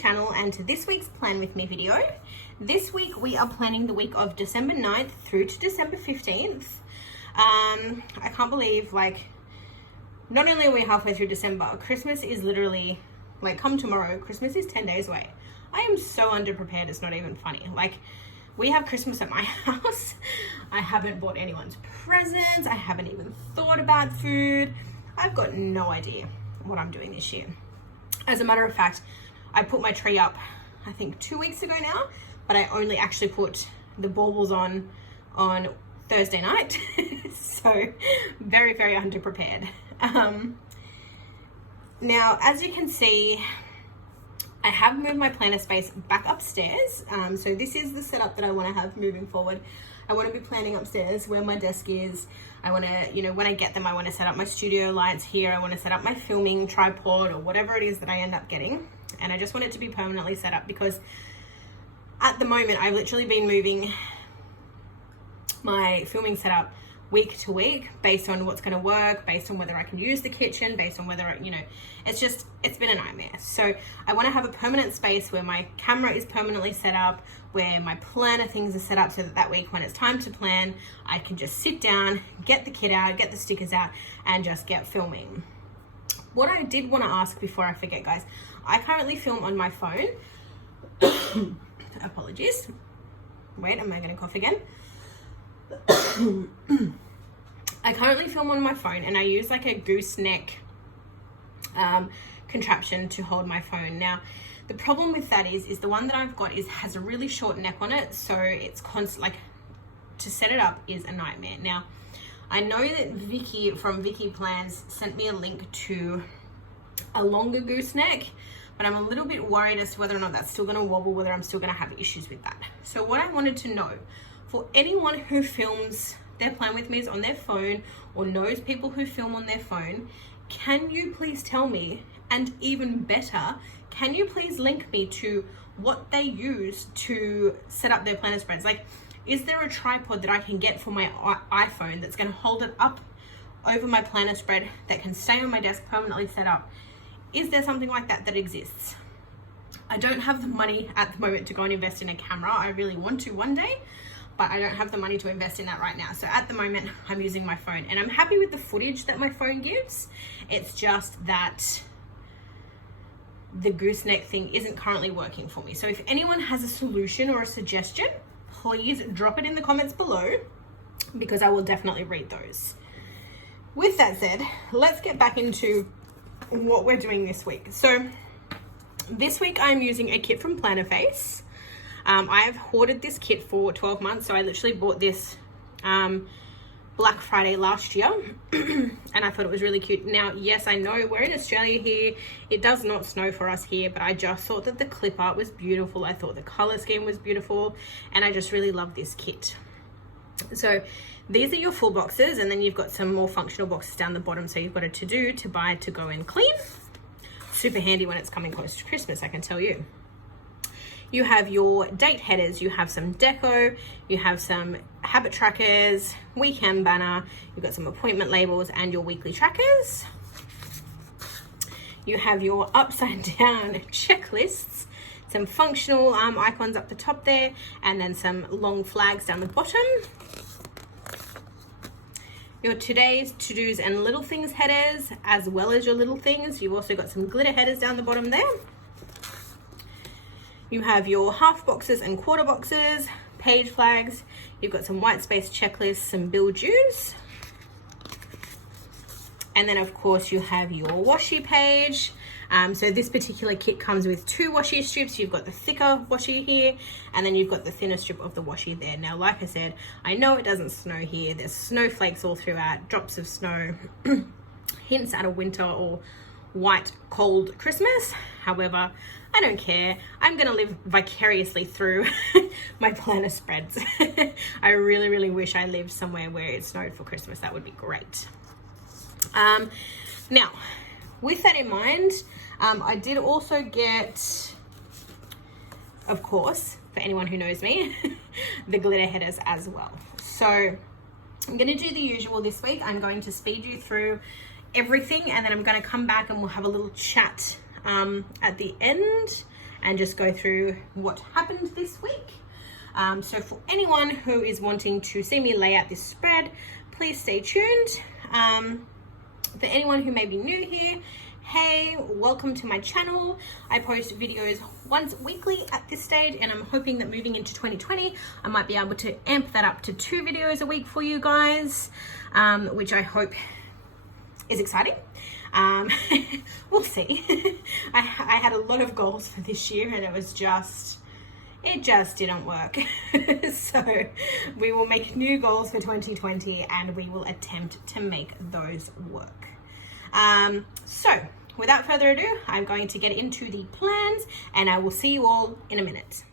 channel and to this week's Plan With Me video. This week we are planning the week of December 9th through to December 15th. I can't believe, like, not only are we halfway through December, Christmas is literally, like, come tomorrow, Christmas is 10 days away. I am so underprepared, it's not even funny. Like, we have Christmas at my house. I haven't bought anyone's presents. I haven't even thought about food. I've got no idea what I'm doing this year. As a matter of fact, I put my tree up, I think 2 weeks ago now, but I only actually put the baubles on Thursday night. So very, very underprepared. Now, as you can see, I have moved my planner space back upstairs. So this is the setup that I want to have moving forward. I want to be planning upstairs where my desk is. I want to, you know, when I get them, I want to set up my studio lights here. I want to set up my filming tripod or whatever it is that I end up getting. And I just want it to be permanently set up because at the moment I've literally been moving my filming setup week to week based on what's going to work, based on whether I can use the kitchen, based on whether, you know, it's been a nightmare. So I want to have a permanent space where my camera is permanently set up, where my planner things are set up so that that week when it's time to plan, I can just sit down, get the kit out, get the stickers out, and just get filming. What I did want to ask before I forget, guys, I currently film on my phone. Apologies. Wait, am I going to cough again? I currently film on my phone and I use like a gooseneck contraption to hold my phone. Now, the problem with that is the one that I've got has a really short neck on it, so it's like to set it up is a nightmare. Now, I know that Vicky from Vicky Plans sent me a link to a longer gooseneck, but I'm a little bit worried as to whether or not that's still going to wobble, whether I'm still going to have issues with that. So what I wanted to know, for anyone who films their Plan With Me's on their phone or knows people who film on their phone, can you please tell me, and even better, can you please link me to what they use to set up their planner spreads? Like, is there a tripod that I can get for my iPhone that's going to hold it up over my planner spread that can stay on my desk permanently set up? Is there something like that that exists? I don't have the money at the moment to go and invest in a camera. I really want to one day, but I don't have the money to invest in that right now. So at the moment, I'm using my phone and I'm happy with the footage that my phone gives. It's just that the gooseneck thing isn't currently working for me. So if anyone has a solution or a suggestion, please drop it in the comments below because I will definitely read those. With that said, let's get back into what we're doing this week. So this week I'm using a kit from Plannerface. I have hoarded this kit for 12 months. So I literally bought this Black Friday last year and I thought it was really cute. Now, yes, I know we're in Australia here. It does not snow for us here, but I just thought that the clip art was beautiful. I thought the color scheme was beautiful and I just really love this kit. So these are your full boxes and then you've got some more functional boxes down the bottom. So you've got a to do, to buy, to go and clean. Super handy when it's coming close to Christmas, I can tell you. You have your date headers, you have some deco, you have some habit trackers, weekend banner, you've got some appointment labels and your weekly trackers. You have your upside down checklists, some functional icons up the top there, and then some long flags down the bottom. Your today's, to-dos and little things headers, as well as your little things. You've also got some glitter headers down the bottom there. You have your half boxes and quarter boxes, page flags. You've got some white space checklists, some bill dues. And then of course you have your washi page. So this particular kit comes with 2 washi strips. You've got the thicker washi here, and then you've got the thinner strip of the washi there. Now, like I said, I know it doesn't snow here. There's snowflakes all throughout, drops of snow, hints at a winter or white, cold Christmas. However, I don't care. I'm gonna live vicariously through my planner spreads. I really, really wish I lived somewhere where it snowed for Christmas. That would be great. Now, with that in mind, I did also get, of course, for anyone who knows me, the glitter headers as well. So I'm gonna do the usual this week. I'm going to speed you through everything and then I'm gonna come back and we'll have a little chat at the end and just go through what happened this week. So for anyone who is wanting to see me lay out this spread, please stay tuned. For anyone who may be new here, hey, welcome to my channel. I post videos once weekly at this stage, and I'm hoping that moving into 2020, I might be able to amp that up to 2 videos a week for you guys, which I hope is exciting. We'll see. I had a lot of goals for this year, and it just didn't work. So we will make new goals for 2020, and we will attempt to make those work. So without further ado, I'm going to get into the plans, and I will see you all in a minute.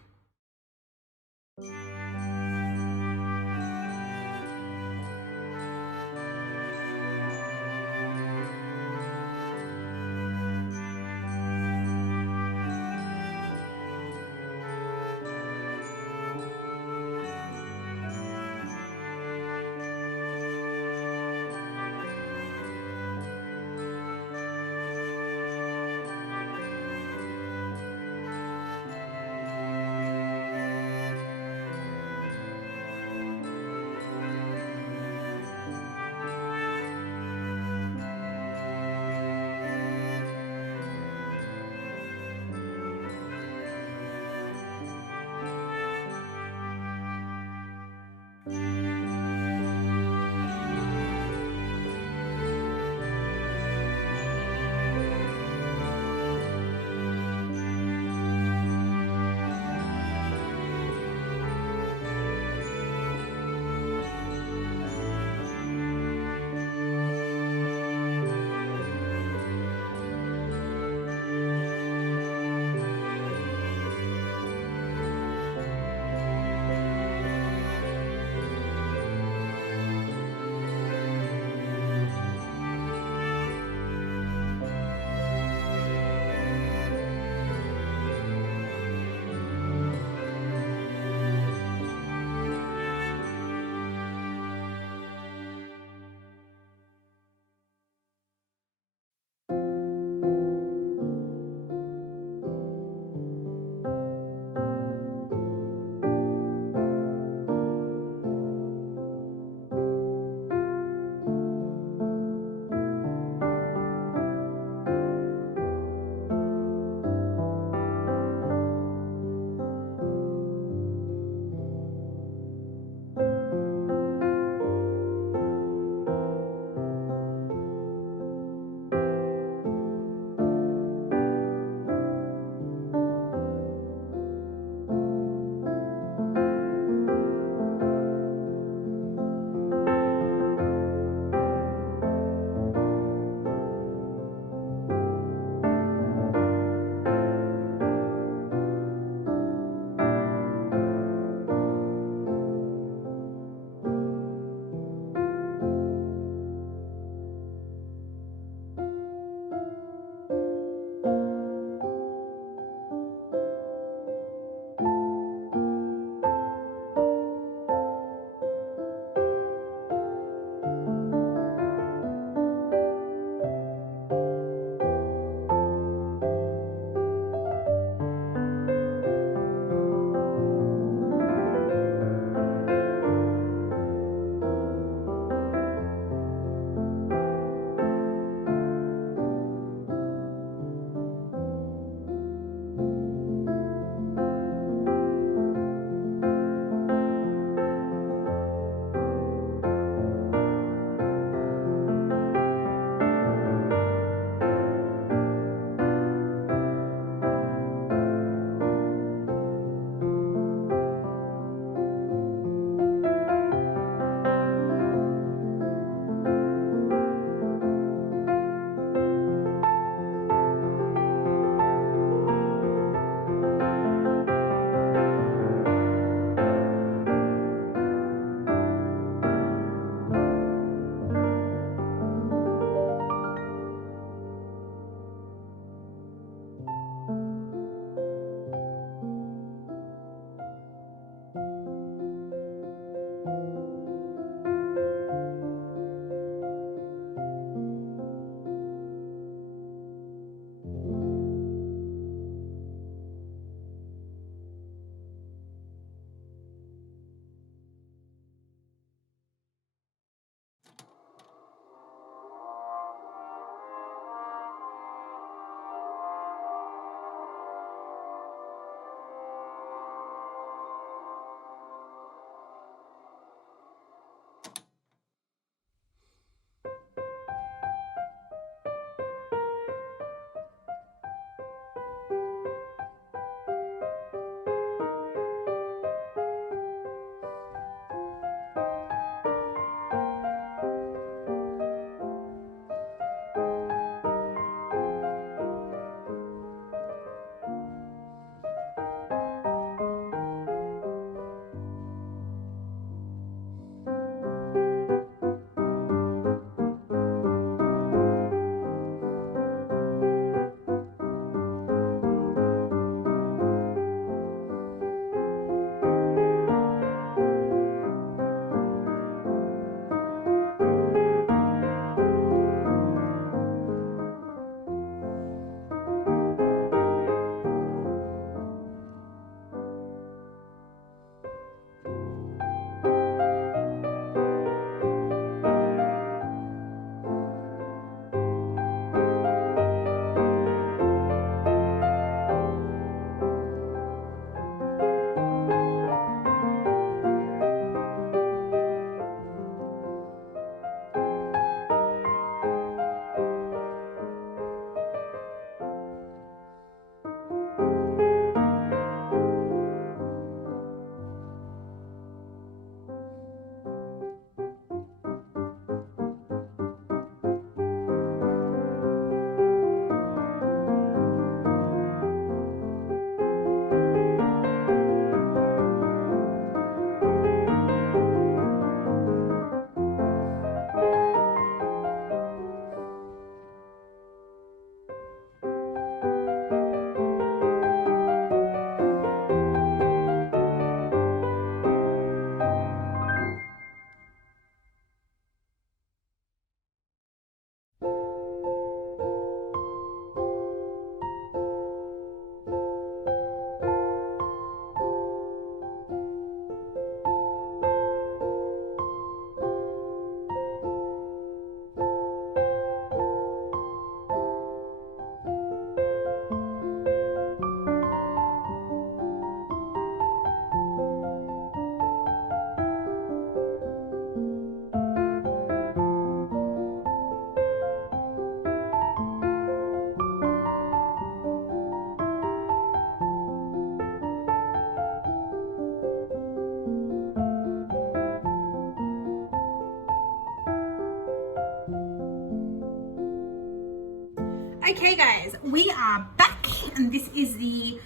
Okay guys, we are back and this is the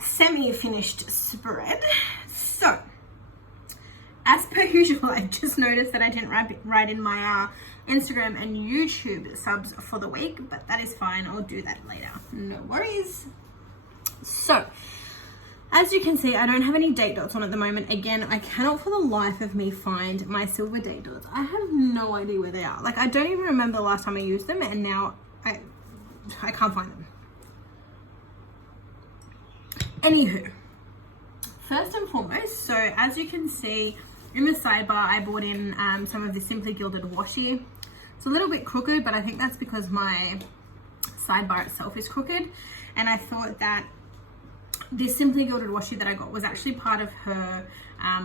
semi-finished spread. So, as per usual, I just noticed that I didn't write in my Instagram and YouTube subs for the week, but that is fine. I'll do that later. No worries. So, as you can see, I don't have any date dots on at the moment. Again, I cannot for the life of me find my silver date dots. I have no idea where they are. Like, I don't even remember the last time I used them, and now I can't find them. Anywho, first and foremost, so as you can see in the sidebar, I brought in some of the Simply Gilded washi. It's a little bit crooked, but I think that's because my sidebar itself is crooked, and I thought that this Simply Gilded washi that I got was actually part of her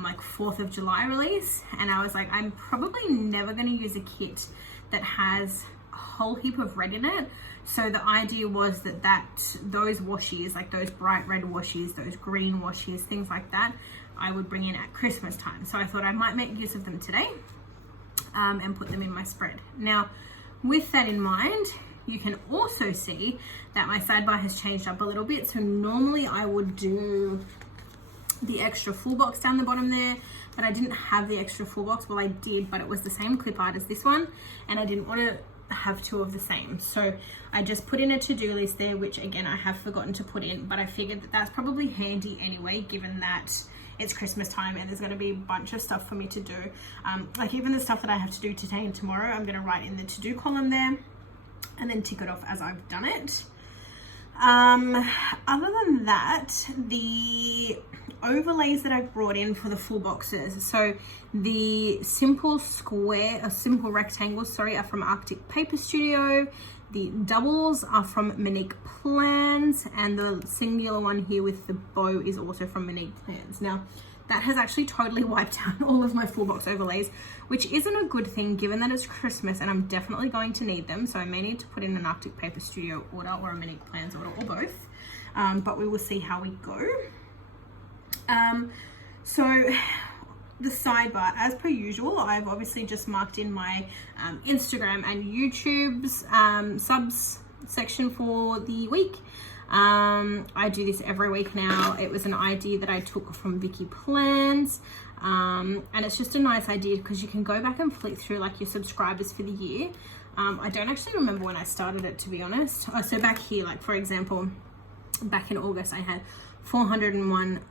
like 4th of July release, and I was like, I'm probably never going to use a kit that has a whole heap of red in it. So the idea was that those washies, like those bright red washies, those green washies, things like that, I would bring in at Christmas time. So I thought I might make use of them today and put them in my spread. Now, with that in mind, you can also see that my sidebar has changed up a little bit. So normally I would do the extra full box down the bottom there, but I didn't have the extra full box. Well, I did, but it was the same clip art as this one, and I didn't want to have two of the same. So I just put in a to-do list there, which again, I have forgotten to put in, but I figured that that's probably handy anyway, given that it's Christmas time and there's going to be a bunch of stuff for me to do. Like even the stuff that I have to do today and tomorrow, I'm going to write in the to-do column there and then tick it off as I've done it. Other than that, the overlays that I've brought in for the full boxes, so the simple rectangles, sorry, are from Arctic Paper Studio. The doubles are from Monique Plans, and the singular one here with the bow is also from Monique Plans. Now, that has actually totally wiped out all of my full box overlays, which isn't a good thing given that it's Christmas and I'm definitely going to need them. So I may need to put in an Arctic Paper Studio order or a Monique Plans order or both, but we will see how we go. So the sidebar, as per usual, I've obviously just marked in my Instagram and YouTube's subs section for the week. I do this every week now. It was an idea that I took from Vicky Plans, and it's just a nice idea because you can go back and flick through like your subscribers for the year. I don't actually remember when I started it, to be honest. Oh, so back here, like for example, back in August, I had 401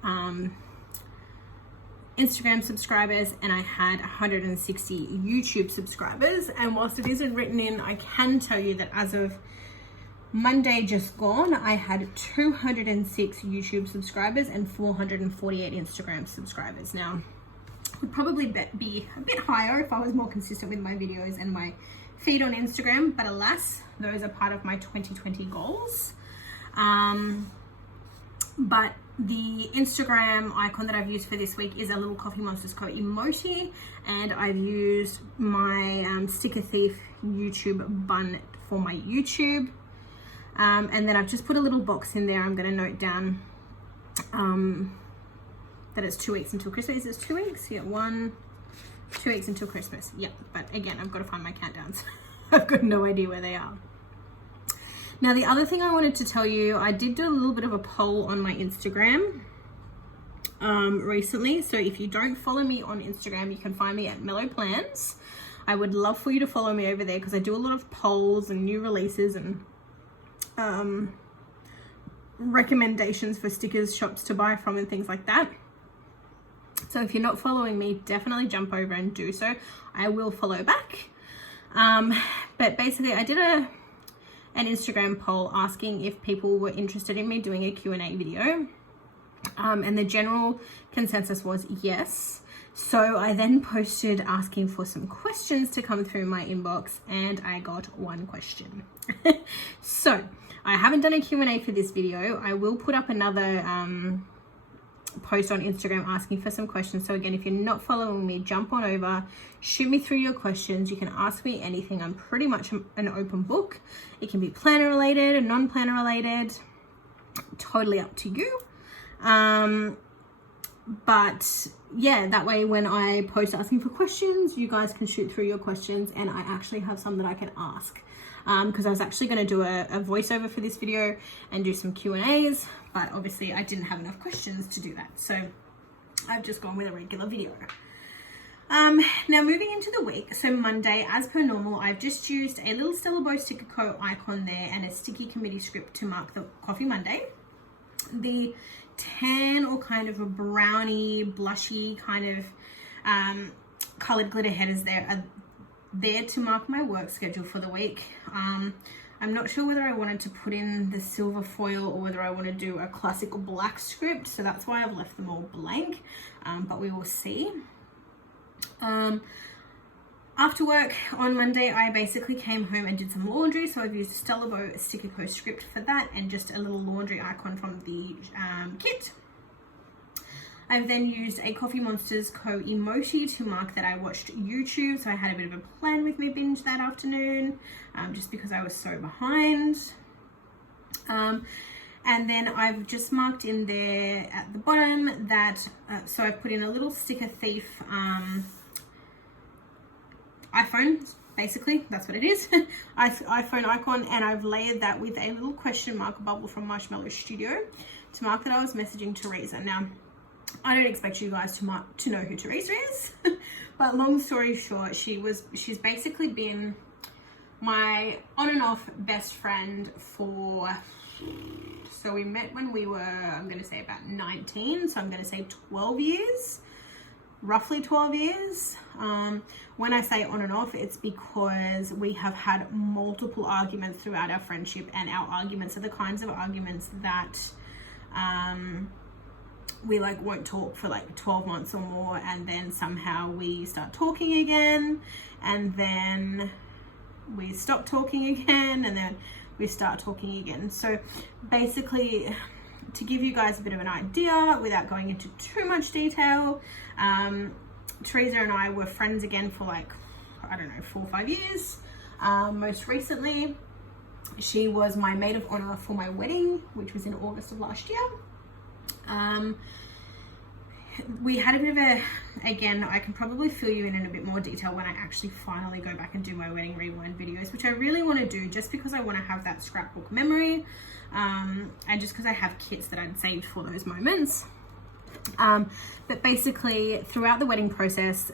Instagram subscribers and I had 160 YouTube subscribers. And whilst it isn't written in, I can tell you that as of Monday just gone, I had 206 YouTube subscribers and 448 Instagram subscribers. Now, it would probably be a bit higher if I was more consistent with my videos and my feed on Instagram, but alas, those are part of my 2020 goals. But the Instagram icon that I've used for this week is a little Coffeemonsterzco emoji, and I've used my Sticker Thief YouTube bun for my YouTube. And then I've just put a little box in there. I'm going to note down that it's 2 weeks until Christmas. Is it 2 weeks? Yeah, 2 weeks until Christmas. Yeah, but again, I've got to find my countdowns. I've got no idea where they are. Now, the other thing I wanted to tell you, I did do a little bit of a poll on my Instagram recently. So if you don't follow me on Instagram, you can find me at Mellow Plans. I would love for you to follow me over there because I do a lot of polls and new releases and recommendations for stickers shops to buy from and things like that. So if you're not following me, definitely jump over and do so. I will follow back. But basically I did an Instagram poll asking if people were interested in me doing a Q&A video. And the general consensus was yes. So I then posted asking for some questions to come through my inbox, and I got one question. So I haven't done a Q&A for this video. I will put up another post on Instagram asking for some questions. So again, if you're not following me, jump on over, shoot me through your questions. You can ask me anything. I'm pretty much an open book. It can be planner related and non-planner related. Totally up to you. But yeah, that way when I post asking for questions, you guys can shoot through your questions, and I actually have some that I can ask. because I was actually going to do a voiceover for this video and do some Q&As, but obviously I didn't have enough questions to do that. So I've just gone with a regular video. Now moving into the week, so Monday, as per normal, I've just used a little Stella Bow Sticker Co icon there and a sticky committee script to mark the Coffee Monday. The tan or kind of a brownie, blushy kind of colored glitter headers there are there to mark my work schedule for the week. I'm not sure whether I wanted to put in the silver foil or whether I want to do a classic black script, so that's why I've left them all blank, but we will see. After work on Monday, I basically came home and did some laundry, so I've used a Stella Bow Sticker Co script for that and just a little laundry icon from the kit. I've then used a Coffeemonsterzco emoji to mark that I watched YouTube, so I had a bit of a plan with my binge that afternoon, just because I was so behind. And then I've just marked in there at the bottom that, so I've put in a little Sticker Thief iPhone, basically, that's what it is, iPhone icon, and I've layered that with a little question mark bubble from Marshmallow Studio to mark that I was messaging Teresa. Now, I don't expect you guys to know who Teresa is, but long story short, she's basically been my on and off best friend for, so we met when we were, I'm going to say about 19, so I'm going to say 12 years, roughly 12 years. When I say on and off, it's because we have had multiple arguments throughout our friendship, and our arguments are the kinds of arguments that we like won't talk for like 12 months or more, and then somehow we start talking again, and then we stop talking again, and then we start talking again. So basically, to give you guys a bit of an idea without going into too much detail, Teresa and I were friends again for like, I don't know, 4 or 5 years. Most recently, she was my maid of honor for my wedding, which was in August of last year. We had a bit of a, again, I can probably fill you in a bit more detail when I actually finally go back and do my wedding rewind videos, which I really want to do just because I want to have that scrapbook memory, and just because I have kits that I'd saved for those moments. But basically throughout the wedding process,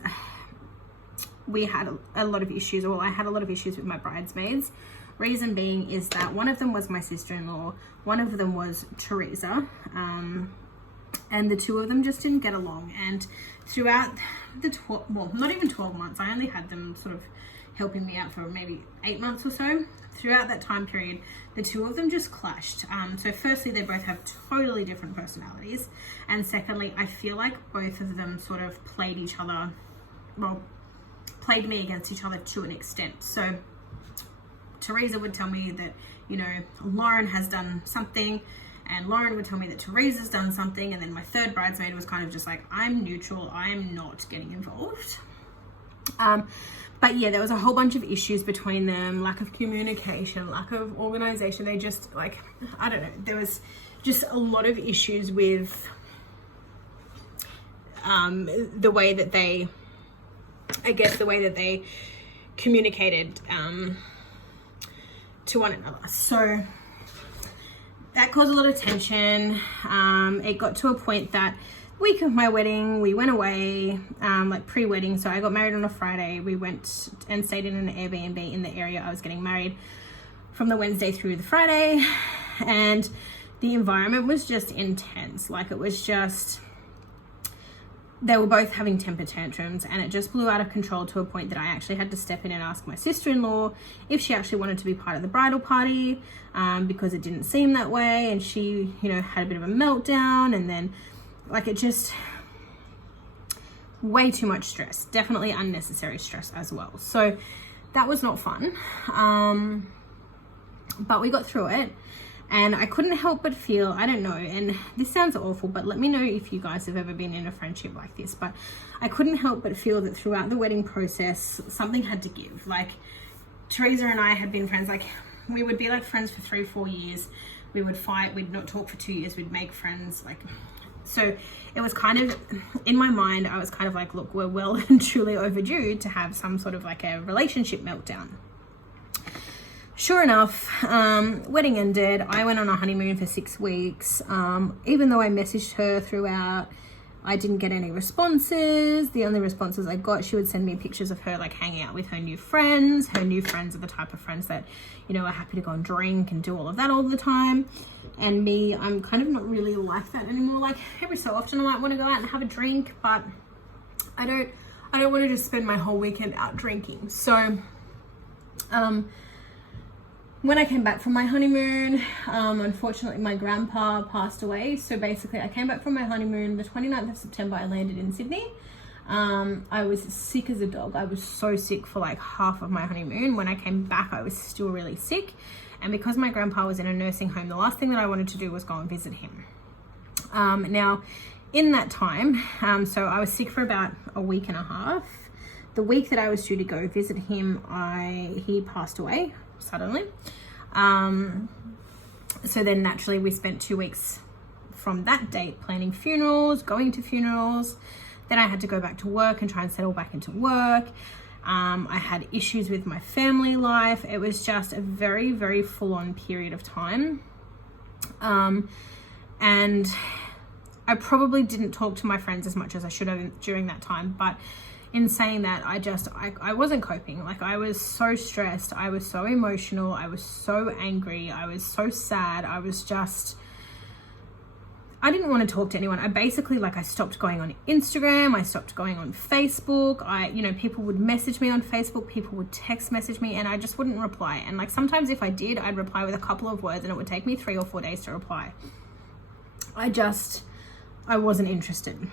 we had a lot of issues, or I had a lot of issues with my bridesmaids. Reason being is that one of them was my sister-in-law, one of them was Teresa, and the two of them just didn't get along. And throughout the well, not even 12 months, I only had them sort of helping me out for maybe 8 months or so. Throughout that time period, the two of them just clashed. So firstly, they both have totally different personalities, and secondly, I feel like both of them sort of played each other, well, played me against each other to an extent. So Teresa would tell me that, you know, Lauren has done something, and Lauren would tell me that Teresa's done something, and then my third bridesmaid was kind of just like, I'm neutral, I'm not getting involved. But yeah, there was a whole bunch of issues between them, lack of communication, lack of organization. They just, like, I don't know, there was just a lot of issues with the way that they, I guess the way that they communicated to one another. So that caused a lot of tension. It got to a point that week of my wedding, we went away, like pre-wedding. So I got married on a Friday. We went and stayed in an Airbnb in the area I was getting married from the Wednesday through the Friday. And the environment was just intense. Like, it was just, they were both having temper tantrums, and it just blew out of control to a point that I actually had to step in and ask my sister-in-law if she actually wanted to be part of the bridal party, because it didn't seem that way. And she, you know, had a bit of a meltdown, and then, like, it just, way too much stress, definitely unnecessary stress as well. So that was not fun. But we got through it, and I couldn't help but feel, I don't know, and this sounds awful, but let me know if you guys have ever been in a friendship like this, but I couldn't help but feel that throughout the wedding process, something had to give. Like, Teresa and I had been friends, like, we would be like friends for 3-4 years. We would fight, we'd not talk for 2 years, we'd make friends, like, so it was kind of, in my mind, I was kind of like, look, we're well and truly overdue to have some sort of like a relationship meltdown. sure enough, wedding ended. I went on a honeymoon for 6 weeks. Even though I messaged her throughout, I didn't get any responses. The only responses I got, she would send me pictures of her like hanging out with her new friends. Her new friends are the type of friends that, you know, are happy to go and drink and do all of that all the time. And me, I'm kind of not really like that anymore. Like every so often I might want to go out and have a drink, but I don't want to just spend my whole weekend out drinking. So when I came back from my honeymoon, unfortunately my grandpa passed away. So basically I came back from my honeymoon, the 29th of September, I landed in Sydney. I was sick as a dog. I was so sick for like half of my honeymoon. When I came back, I was still really sick. And because my grandpa was in a nursing home, the last thing that I wanted to do was go and visit him. Now, in that time, so I was sick for about a week and a half. The week that I was due to go visit him, he passed away suddenly. So then naturally we spent 2 weeks from that date planning funerals, going to funerals. Then I had to go back to work and try and settle back into work. I had issues with my family life. It was just a very, very full-on period of time. And I probably didn't talk to my friends as much as I should have during that time, but in saying that, I wasn't coping. Like I was so stressed, I was so emotional, I was so angry, I was so sad. I didn't want to talk to anyone. I basically, I stopped going on Instagram, I stopped going on Facebook. People would message me on Facebook, people would text message me, and I just wouldn't reply. And sometimes if I did, I'd reply with a couple of words and it would take me 3 or 4 days to reply. I wasn't interested.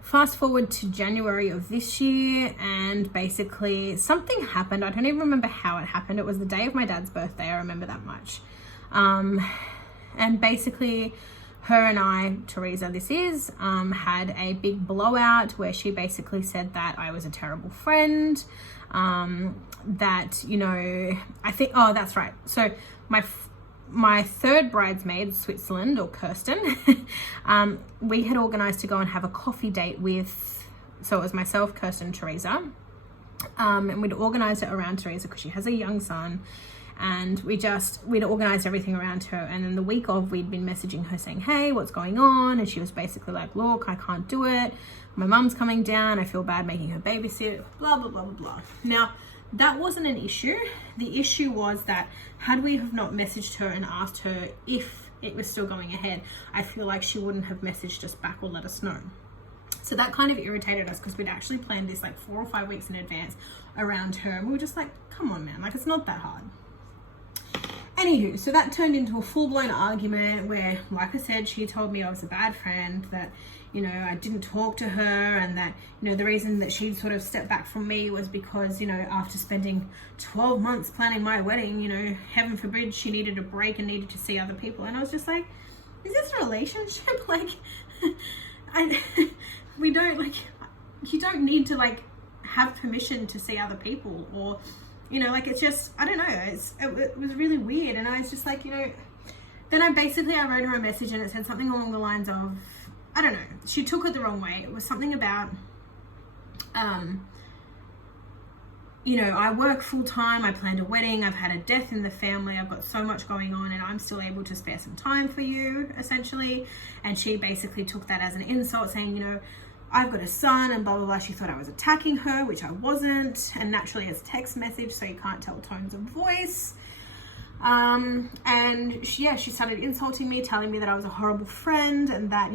Fast forward to January of this year, and basically something happened. I don't even remember how it happened. It was the day of my dad's birthday. I remember that much. And basically her and I, Teresa this is, had a big blowout where she basically said that I was a terrible friend, that, I think, oh, that's right. So my third bridesmaid, Switzerland, or Kirsten, we had organized to go and have a coffee date with, so it was myself, Kirsten, and Teresa. And we'd organized it around Teresa because she has a young son. And we'd organized everything around her. And then the week of, we'd been messaging her saying, hey, what's going on? And she was basically like, look, I can't do it. My mum's coming down. I feel bad making her babysit, blah, blah, blah, blah, blah. Now, that wasn't an issue. The issue was that had we have not messaged her and asked her if it was still going ahead, I feel like she wouldn't have messaged us back or let us know. So that kind of irritated us because we'd actually planned this 4 or 5 weeks in advance around her. And we were just like, come on, man, it's not that hard. Anywho, so that turned into a full-blown argument where, like I said, she told me I was a bad friend, that, I didn't talk to her, and that, the reason that she'd sort of stepped back from me was because, after spending 12 months planning my wedding, heaven forbid she needed a break and needed to see other people. And I was just like, is this a relationship? We don't, you don't need to, have permission to see other people, or... it's just, I don't know, it was really weird. And I was just like, then I wrote her a message and it said something along the lines of, I don't know, she took it the wrong way. It was something about, I work full time, I planned a wedding, I've had a death in the family, I've got so much going on, and I'm still able to spare some time for you, essentially. And she basically took that as an insult, saying, I've got a son and blah, blah, blah. She thought I was attacking her, which I wasn't. And naturally it's text message, so you can't tell tones of voice. And she started insulting me, telling me that I was a horrible friend, and that,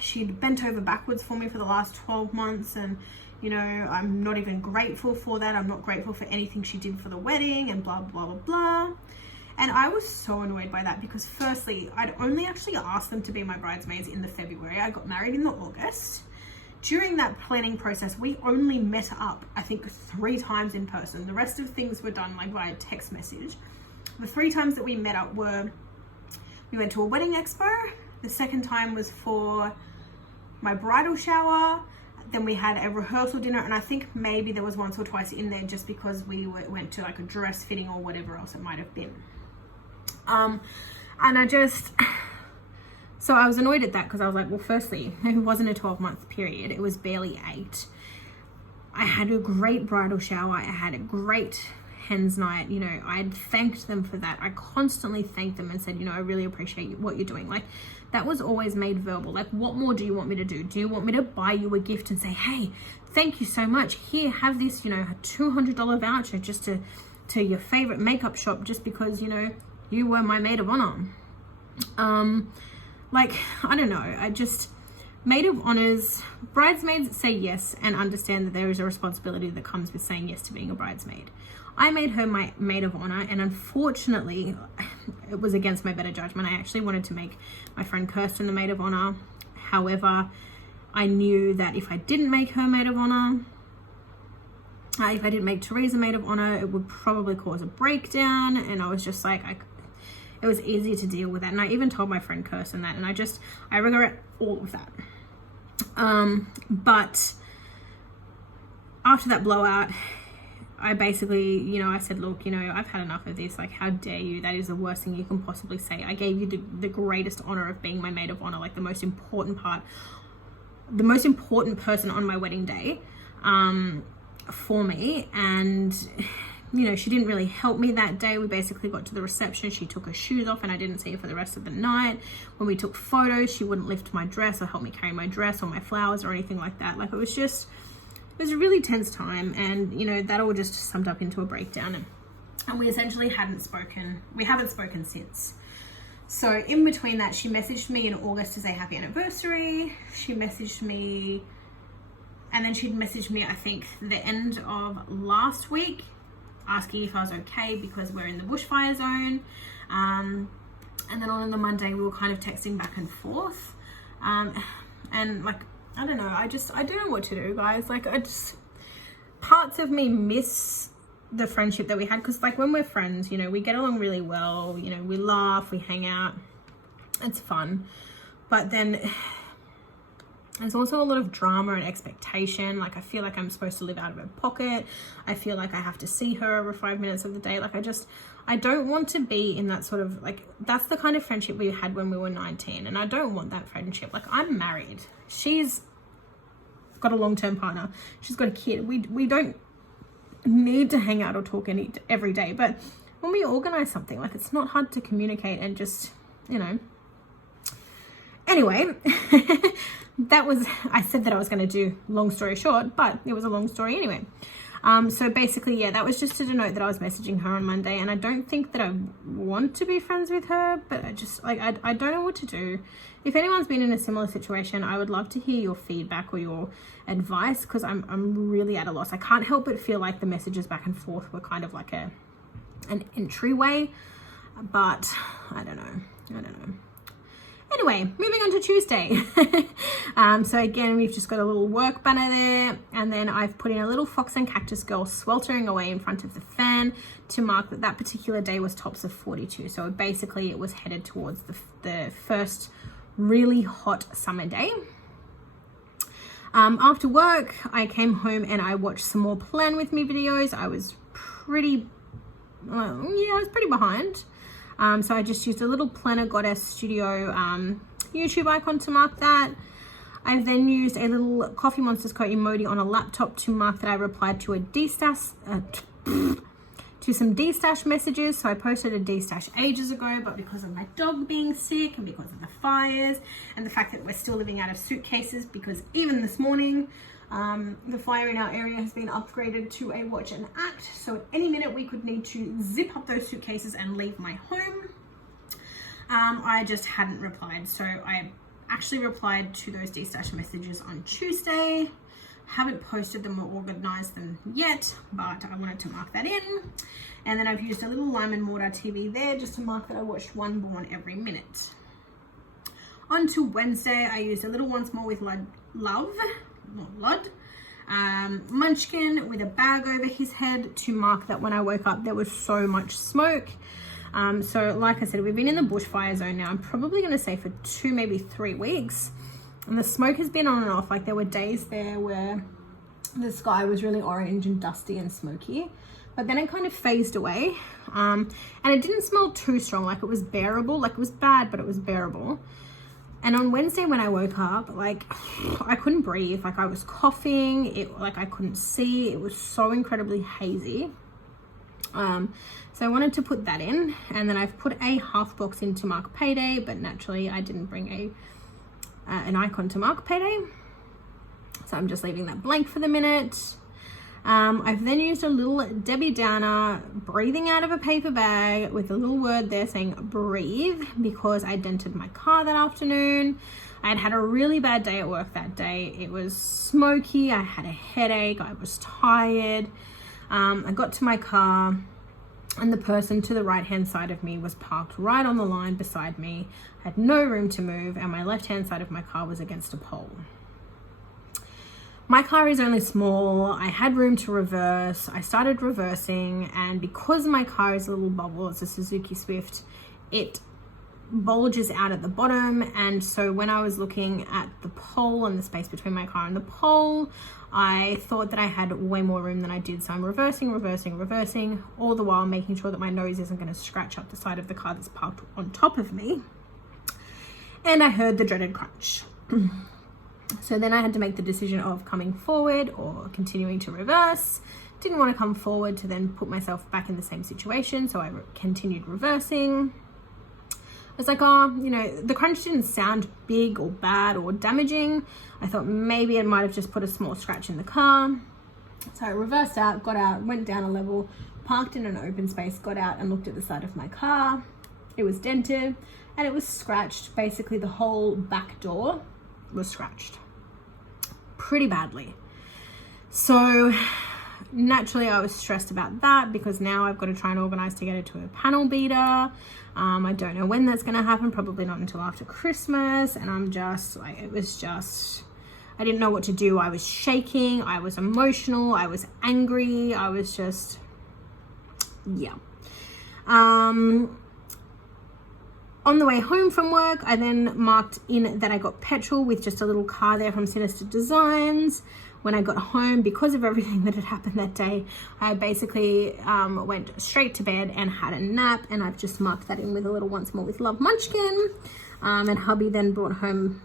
she'd bent over backwards for me for the last 12 months. And, I'm not even grateful for that. I'm not grateful for anything she did for the wedding, and blah, blah, blah, blah. And I was so annoyed by that because firstly, I'd only actually asked them to be my bridesmaids in the February. I got married in the August. During that planning process, we only met up, I think, 3 times in person. The rest of things were done via text message. The 3 times that we met up were, we went to a wedding expo. The second time was for my bridal shower. Then we had a rehearsal dinner, and I think maybe there was once or twice in there just because we went to a dress fitting or whatever else it might have been. So I was annoyed at that because I was like, well, firstly, it wasn't a 12-month period. It was barely 8. I had a great bridal shower. I had a great Hen's Night, you know, I'd thanked them for that. I constantly thanked them and said, you know, I really appreciate what you're doing. Like, that was always made verbal. Like, what more do you want me to do? Do you want me to buy you a gift and say, hey, thank you so much. Here, have this, you know, a $200 voucher just to your favorite makeup shop just because, you know, you were my maid of honor. Like, I don't know. Maid of honors, bridesmaids say yes and understand that there is a responsibility that comes with saying yes to being a bridesmaid. I made her my maid of honor, and unfortunately, it was against my better judgment. I actually wanted to make my friend Kirsten the maid of honor. However, I knew that if I didn't make her maid of honor, if I didn't make Teresa maid of honor, it would probably cause a breakdown. And I was just like, it was easier to deal with that. And I even told my friend Kirsten that, and I regret all of that. But after that blowout, I basically, you know, I said, look, you know, I've had enough of this. Like, how dare you? That is the worst thing you can possibly say. I gave you the greatest honor of being my maid of honor, like the most important person on my wedding day, for me. And, you know, she didn't really help me that day. We basically got to the reception. She took her shoes off and I didn't see her for the rest of the night. When we took photos, she wouldn't lift my dress or help me carry my dress or my flowers or anything like that. Like, it was a really tense time, and, you know, that all just summed up into a breakdown. And we essentially haven't spoken since. So in between that, she messaged me in August to say happy anniversary. She messaged me, and then she'd messaged me, I think, the end of last week, asking if I was okay because we're in the bushfire zone. And then on the Monday, we were kind of texting back and forth. And like, I don't know, I don't know what to do, guys. Like, parts of me miss the friendship that we had, because like when we're friends, you know, we get along really well, you know, we laugh, we hang out, it's fun. But then there's also a lot of drama and expectation. Like, I feel like I'm supposed to live out of her pocket. I feel like I have to see her over 5 minutes of the day. Like, I don't want to be in that sort of, like, that's the kind of friendship we had when we were 19, and I don't want that friendship. Like, I'm married. She's got a long-term partner. She's got a kid. We don't need to hang out or talk every day, but when we organize something, like, it's not hard to communicate and just, you know. Anyway, I said that I was going to do long story short, but it was a long story anyway. So basically, yeah, that was just to denote that I was messaging her on Monday, and I don't think that I want to be friends with her, but I don't know what to do. If anyone's been in a similar situation, I would love to hear your feedback or your advice, because I'm really at a loss. I can't help but feel like the messages back and forth were kind of like an entryway, but I don't know. Anyway, moving on to Tuesday. So again, we've just got a little work banner there, and then I've put in a little fox and cactus girl sweltering away in front of the fan to mark that particular day was tops of 42. So basically it was headed towards the first really hot summer day. After work, I came home and I watched some more Plan With Me videos. I was pretty behind. So I just used a little Planner Goddess Studio YouTube icon to mark that. I then used a little Coffeemonsterzco emoji on a laptop to mark that I replied to some D-stash messages. So I posted a D-stash ages ago, but because of my dog being sick and because of the fires and the fact that we're still living out of suitcases, because even this morning, the fire in our area has been upgraded to a watch and act. So at any minute we could need to zip up those suitcases and leave my home. I just hadn't replied. So I actually replied to those D-stash messages on Tuesday. Haven't posted them or organized them yet, but I wanted to mark that in. And then I've used a little lime and mortar TV there just to mark that I watched One Born every minute. On to Wednesday, I used a little Once More with Munchkin with a bag over his head to mark that when I woke up there was so much smoke. So like I said, we've been in the bushfire zone now, I'm probably going to say for 2, maybe 3 weeks, and the smoke has been on and off. Like, there were days there where the sky was really orange and dusty and smoky, but then it kind of phased away, and it didn't smell too strong. Like, it was bearable. Like, it was bad, but it was bearable. And on Wednesday when I woke up, like, I couldn't breathe. Like, I was coughing. Like, I couldn't see. It was so incredibly hazy. So I wanted to put that in, and then I've put a half box in to mark payday, but naturally I didn't bring an icon to mark payday. So I'm just leaving that blank for the minute. I've then used a little Debbie Downer breathing out of a paper bag with a little word there saying breathe, because I dented my car that afternoon. I had had a really bad day at work that day. It was smoky, I had a headache, I was tired. I got to my car and the person to the right hand side of me was parked right on the line beside me. I had no room to move, and my left hand side of my car was against a pole. My car is only small. I had room to reverse. I started reversing, and because my car is a little bubble, it's a Suzuki Swift, it bulges out at the bottom. And so when I was looking at the pole and the space between my car and the pole, I thought that I had way more room than I did. So I'm reversing, all the while making sure that my nose isn't going to scratch up the side of the car that's parked on top of me. And I heard the dreaded crunch. So then I had to make the decision of coming forward or continuing to reverse. Didn't want to come forward to then put myself back in the same situation, so I continued reversing. I was like, oh, you know, the crunch didn't sound big or bad or damaging. I thought maybe it might have just put a small scratch in the car. So I reversed out, got out, went down a level, parked in an open space, got out and looked at the side of my car. It was dented and it was scratched. Basically the whole back door was scratched pretty badly. So naturally I was stressed about that, because now I've got to try and organize to get it to a panel beater. I don't know when that's going to happen, probably not until after Christmas. And I'm just like, I didn't know what to do. I was shaking, I was emotional, I was angry, I was just, yeah. On the way home from work, I then marked in that I got petrol with just a little car there from Sinister Designs. When I got home, because of everything that had happened that day, I basically went straight to bed and had a nap, and I've just marked that in with a little Once More with Love munchkin. And hubby then brought home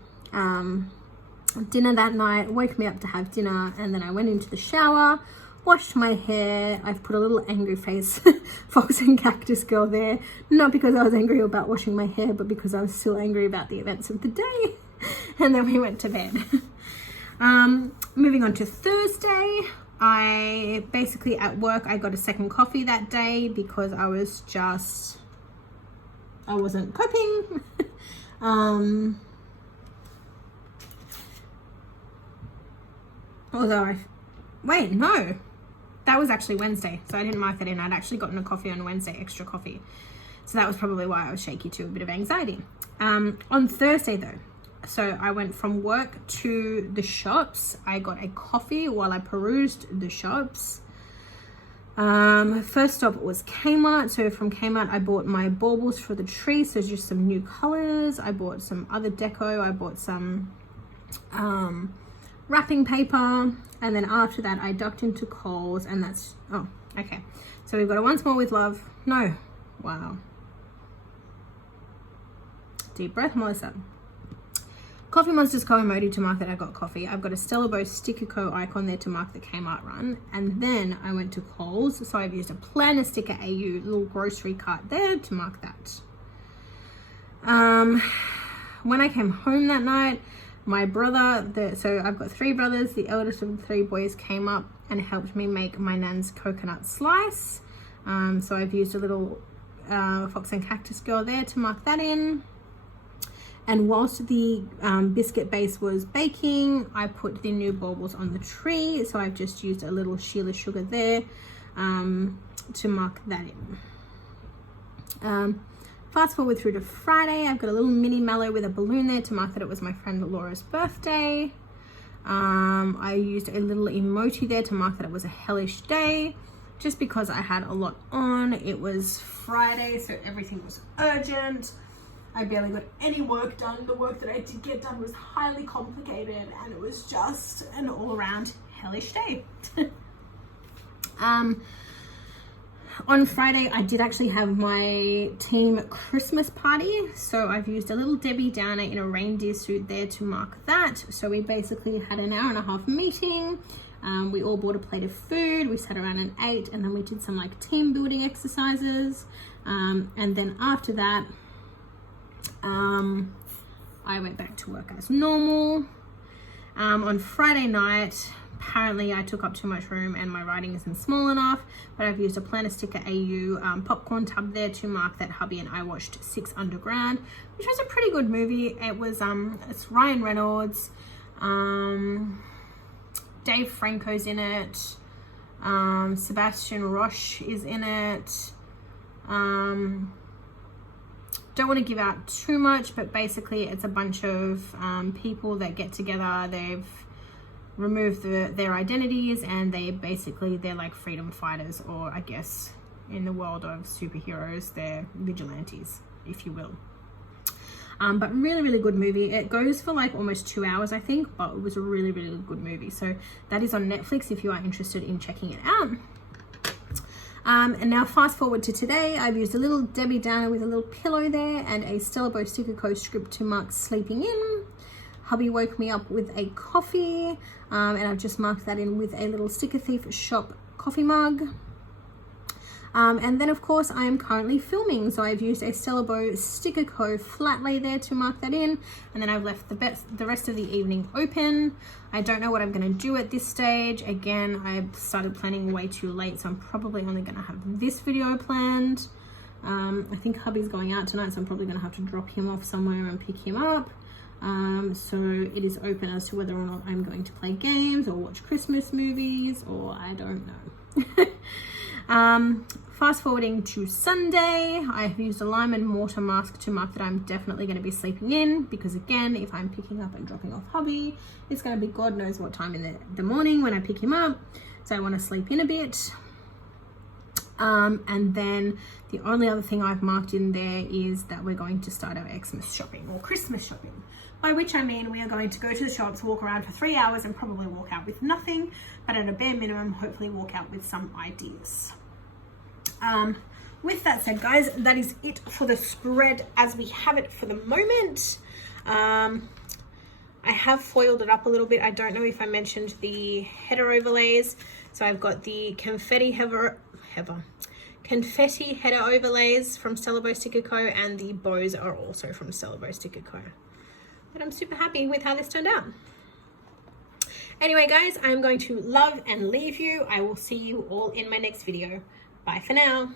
dinner that night, woke me up to have dinner, and then I went into the shower, washed my hair. I've put a little angry face fox and cactus girl there, not because I was angry about washing my hair, but because I was still angry about the events of the day. And then we went to bed. Moving on to Thursday, I basically at work, I got a second coffee that day because I wasn't coping. Wait, no, that was actually Wednesday, so I didn't mark that in. I'd actually gotten a coffee on Wednesday, extra coffee. So that was probably why I was shaky too, a bit of anxiety. On Thursday though, so I went from work to the shops. I got a coffee while I perused the shops. First stop was Kmart. So from Kmart, I bought my baubles for the tree. So just some new colors. I bought some other deco. I bought some wrapping paper. And then after that, I ducked into Kohl's, and that's, oh, okay. So we've got a Once More with Love. No, wow. Deep breath, Melissa. Coffeemonsterzco emoji to mark that I got coffee. I've got a Stella Bow Sticker Co icon there to mark the Kmart run. And then I went to Kohl's. So I've used a Planner Sticker AU little grocery cart there to mark that. When I came home that night, my brother, so I've got 3 brothers, the eldest of the 3 boys came up and helped me make my nan's coconut slice. So I've used a little fox and cactus girl there to mark that in. And whilst the biscuit base was baking, I put the new baubles on the tree. So I've just used a little Sheila sugar there to mark that in. Fast forward through to Friday, I've got a little mini mallow with a balloon there to mark that it was my friend Laura's birthday. I used a little emoji there to mark that it was a hellish day, just because I had a lot on. It was Friday, so everything was urgent. I barely got any work done. The work that I did get done was highly complicated, and it was just an all-around hellish day. On Friday, I did actually have my team Christmas party. So I've used a little Debbie Downer in a reindeer suit there to mark that. So we basically had an hour and a half meeting. We all bought a plate of food, we sat around and ate, and then we did some like team building exercises. And then after that, I went back to work as normal. On Friday night, apparently I took up too much room and my writing isn't small enough, but I've used a Planner Sticker AU popcorn tub there to mark that hubby and I watched 6 Underground, which was a pretty good movie. It was it's Ryan Reynolds, Dave Franco's in it, Sebastian Roche is in it. Don't want to give out too much, but basically it's a bunch of people that get together. They've removed their identities and they're like freedom fighters, or I guess in the world of superheroes, they're vigilantes, if you will. But really, really good movie. It goes for like almost 2 hours, I think, but it was a really, really good movie. So that is on Netflix if you are interested in checking it out. And now fast forward to today, I've used a little Debbie Downer with a little pillow there and a Stella Bow Sticker Co script to mark sleeping in. Hubby woke me up with a coffee, and I've just marked that in with a little Sticker Thief shop coffee mug. And then of course I am currently filming, so I've used a Stella Bow Sticker Co flat lay there to mark that in, and then I've left the rest of the evening open. I don't know what I'm going to do at this stage. Again, I started planning way too late, so I'm probably only going to have this video planned. I think hubby's going out tonight, so I'm probably going to have to drop him off somewhere and pick him up. So it is open as to whether or not I'm going to play games or watch Christmas movies, or I don't know. Fast forwarding to Sunday, I've used a lime and mortar mask to mark that I'm definitely going to be sleeping in, because again, if I'm picking up and dropping off hubby, it's going to be God knows what time in the morning when I pick him up, so I want to sleep in a bit. And then the only other thing I've marked in there is that we're going to start our Xmas shopping, or Christmas shopping, by which I mean we are going to go to the shops, walk around for 3 hours and probably walk out with nothing, but at a bare minimum, hopefully walk out with some ideas. With that said, guys, that is it for the spread as we have it for the moment. I have foiled it up a little bit. I don't know if I mentioned the header overlays. So I've got the confetti header overlays from Stella Bow Sticker Co, and the bows are also from Stella Bow Sticker Co. But I'm super happy with how this turned out. Anyway, guys, I'm going to love and leave you. I will see you all in my next video. Bye for now.